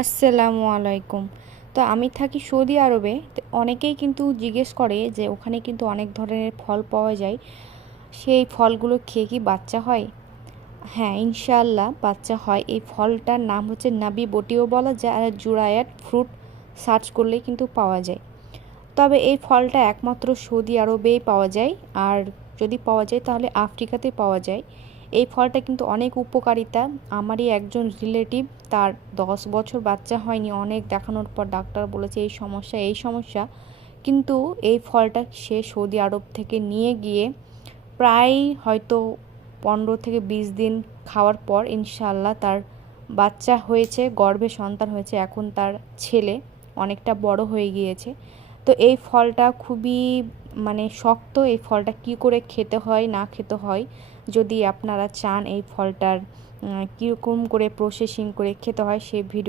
আসসালামু আলাইকুম। তো আমি থাকি সৌদি আরবে। তো অনেকেই কিন্তু জিজ্ঞেস করে যে ওখানে কিন্তু অনেক ধরনের ফল পাওয়া যায়। সেই ফলগুলো খেয়ে কি বাচ্চা হয়? হ্যাঁ, ইনশাআল্লাহ বাচ্চা হয়। এই ফলটার নাম হচ্ছে নাবি বটিও বলা যায়, আর জুরায়াট ফ্রুট সার্চ করলেই কিন্তু পাওয়া যায়। তবে এই ফলটা একমাত্র সৌদি আরবেই পাওয়া যায়, আর যদি পাওয়া যায় তাহলে আফ্রিকাতে পাওয়া যায়। এই ফলটা কিন্তু অনেক উপকারিতা। আমারই একজন রিলেটিভ, তার 10 বছর বাচ্চা হয়নি, অনেক দেখানোর পর ডাক্তার বলেছে এই সমস্যা এই সমস্যা, কিন্তু এই ফলটা সে সৌদি আরব থেকে নিয়ে গিয়ে প্রায় হয়তো 15 থেকে 20 দিন খাওয়ার পর ইনশাআল্লাহ তার বাচ্চা হয়েছে, গর্ভে সন্তান হয়েছে। এখন তার ছেলে অনেকটা বড় হয়ে গিয়েছে। তো এই ফলটা খুবই শক্ত। এই ফলটা কি করে খেতে হয় না খেতে হয়, যদি আপনারা চান এই ফলটার কীরকম করে প্রসেসিং করে খেতে হয়, সেই ভিডিও